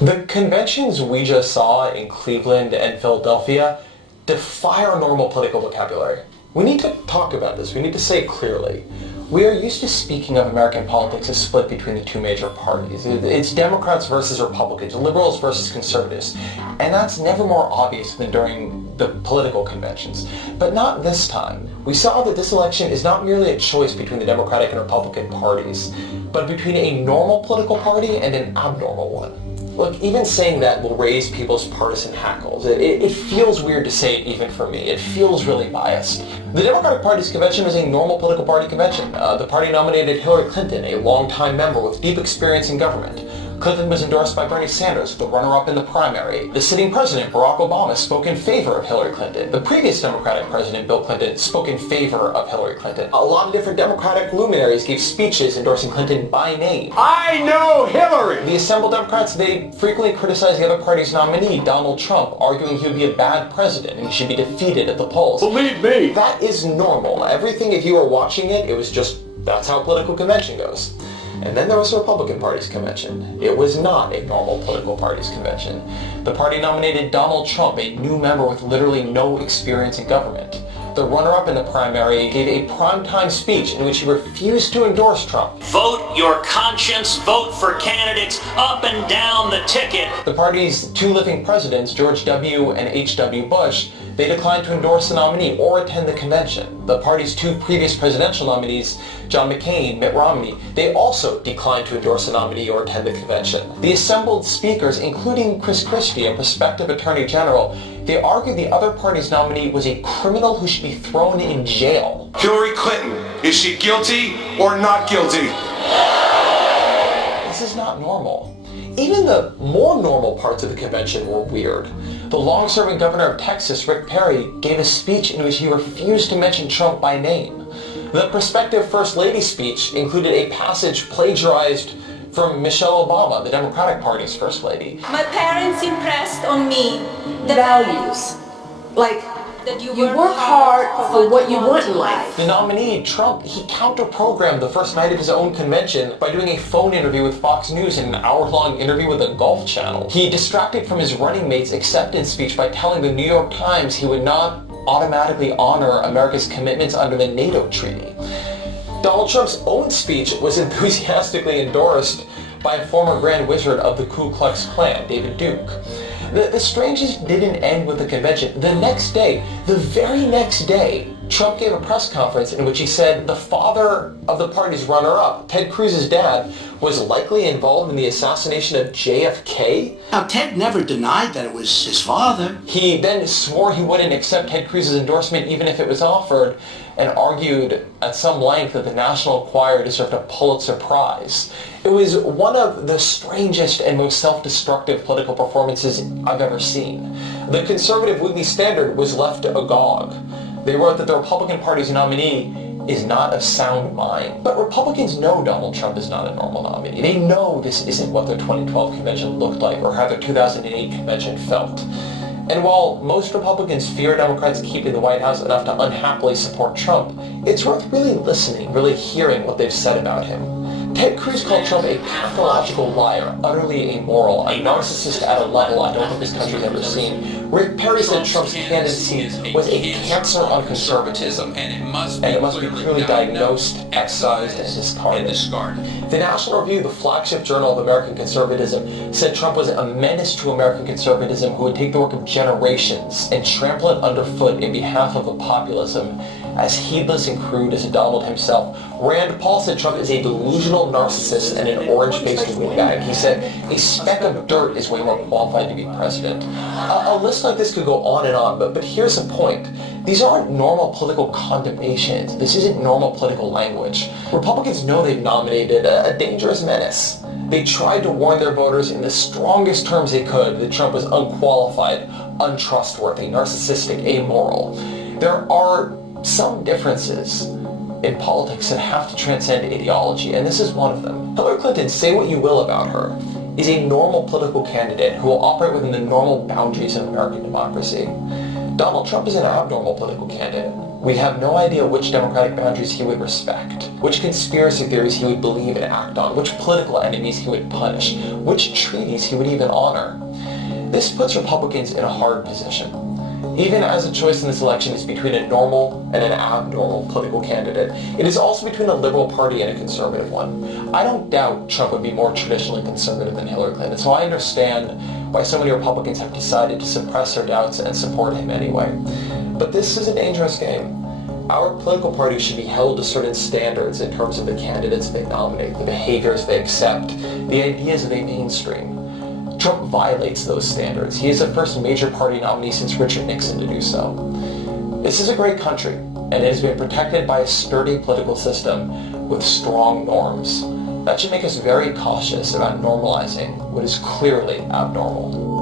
The conventions we just saw in Cleveland and Philadelphia defy our normal political vocabulary. We need to talk about this. We need to say it clearly. We are used to speaking of American politics as split between the two major parties. It's Democrats versus Republicans, liberals versus conservatives. And that's never more obvious than during the political conventions. But not this time. We saw that this election is not merely a choice between the Democratic and Republican parties, but between a normal political party and an abnormal one. Look, even saying that will raise people's partisan hackles. It feels weird to say it even for me. It feels really biased. The Democratic Party's convention was a normal political party convention. The party nominated Hillary Clinton, a longtime member with deep experience in government. Clinton was endorsed by Bernie Sanders, the runner-up in the primary. The sitting president, Barack Obama, spoke in favor of Hillary Clinton. The previous Democratic president, Bill Clinton, spoke in favor of Hillary Clinton. A lot of different Democratic luminaries gave speeches endorsing Clinton by name. I know Hillary! The assembled Democrats, they frequently criticized the other party's nominee, Donald Trump, arguing he would be a bad president and he should be defeated at the polls. Believe me! That is normal. Everything, if you were watching it, it was just, that's how a political convention goes. And then there was the Republican Party's convention. It was not a normal political party's convention. The party nominated Donald Trump, a new member with literally no experience in government. The runner-up in the primary gave a primetime speech in which he refused to endorse Trump. Vote your conscience, vote for candidates up and down the ticket. The party's two living presidents, George W. and H.W. Bush, they declined to endorse the nominee or attend the convention. The party's two previous presidential nominees, John McCain, Mitt Romney, they also declined to endorse the nominee or attend the convention. The assembled speakers, including Chris Christie, a prospective attorney general, they argued the other party's nominee was a criminal who should be thrown in jail. Hillary Clinton, is she guilty or not guilty? This is not normal. Even the more normal parts of the convention were weird. The long-serving governor of Texas, Rick Perry, gave a speech in which he refused to mention Trump by name. The prospective First Lady speech included a passage plagiarized from Michelle Obama, the Democratic Party's First Lady. My parents impressed on me the values, like that you work hard for what you want in life. The nominee, Trump, he counter-programmed the first night of his own convention by doing a phone interview with Fox News and an hour-long interview with the Golf Channel. He distracted from his running mate's acceptance speech by telling the New York Times he would not automatically honor America's commitments under the NATO treaty. Donald Trump's own speech was enthusiastically endorsed by a former Grand Wizard of the Ku Klux Klan, David Duke. The strangest didn't end with the convention. The next day, the very next day, Trump gave a press conference in which he said the father of the party's runner-up, Ted Cruz's dad, was likely involved in the assassination of JFK. Now, Ted never denied that it was his father. He then swore he wouldn't accept Ted Cruz's endorsement even if it was offered, and argued at some length that the National Enquirer deserved a Pulitzer Prize. It was one of the strangest and most self-destructive political performances I've ever seen. The conservative Weekly Standard was left agog. They wrote that the Republican Party's nominee is not of sound mind. But Republicans know Donald Trump is not a normal nominee. They know this isn't what their 2012 convention looked like or how their 2008 convention felt. And while most Republicans fear Democrats keeping the White House enough to unhappily support Trump, it's worth really listening, really hearing what they've said about him. Ted Cruz called Trump a pathological liar, utterly amoral, a narcissist at a level I don't think this country's ever seen. Rick Perry said Trump's candidacy was a cancer on conservatism, and it must be clearly diagnosed, excised, and discarded. The National Review, the flagship journal of American conservatism, said Trump was a menace to American conservatism who would take the work of generations and trample it underfoot in behalf of a populism as heedless and crude as Donald himself. Rand Paul said Trump is a delusional narcissist and an orange-faced windbag. He said a speck of dirt is way more qualified to be president. A list like this could go on and on, but here's the point. These aren't normal political condemnations. This isn't normal political language. Republicans know they've nominated a dangerous menace. They tried to warn their voters in the strongest terms they could that Trump was unqualified, untrustworthy, narcissistic, amoral. There are some differences in politics that have to transcend ideology, and this is one of them. Hillary Clinton, say what you will about her, is a normal political candidate who will operate within the normal boundaries of American democracy. Donald Trump is an abnormal political candidate. We have no idea which democratic boundaries he would respect, which conspiracy theories he would believe and act on, which political enemies he would punish, which treaties he would even honor. This puts Republicans in a hard position. Even as a choice in this election is between a normal and an abnormal political candidate, it is also between a liberal party and a conservative one. I don't doubt Trump would be more traditionally conservative than Hillary Clinton, so I understand why so many Republicans have decided to suppress their doubts and support him anyway. But this is a dangerous game. Our political parties should be held to certain standards in terms of the candidates they nominate, the behaviors they accept, the ideas they mainstream. Trump violates those standards. He is the first major party nominee since Richard Nixon to do so. This is a great country, and it has been protected by a sturdy political system with strong norms. That should make us very cautious about normalizing what is clearly abnormal.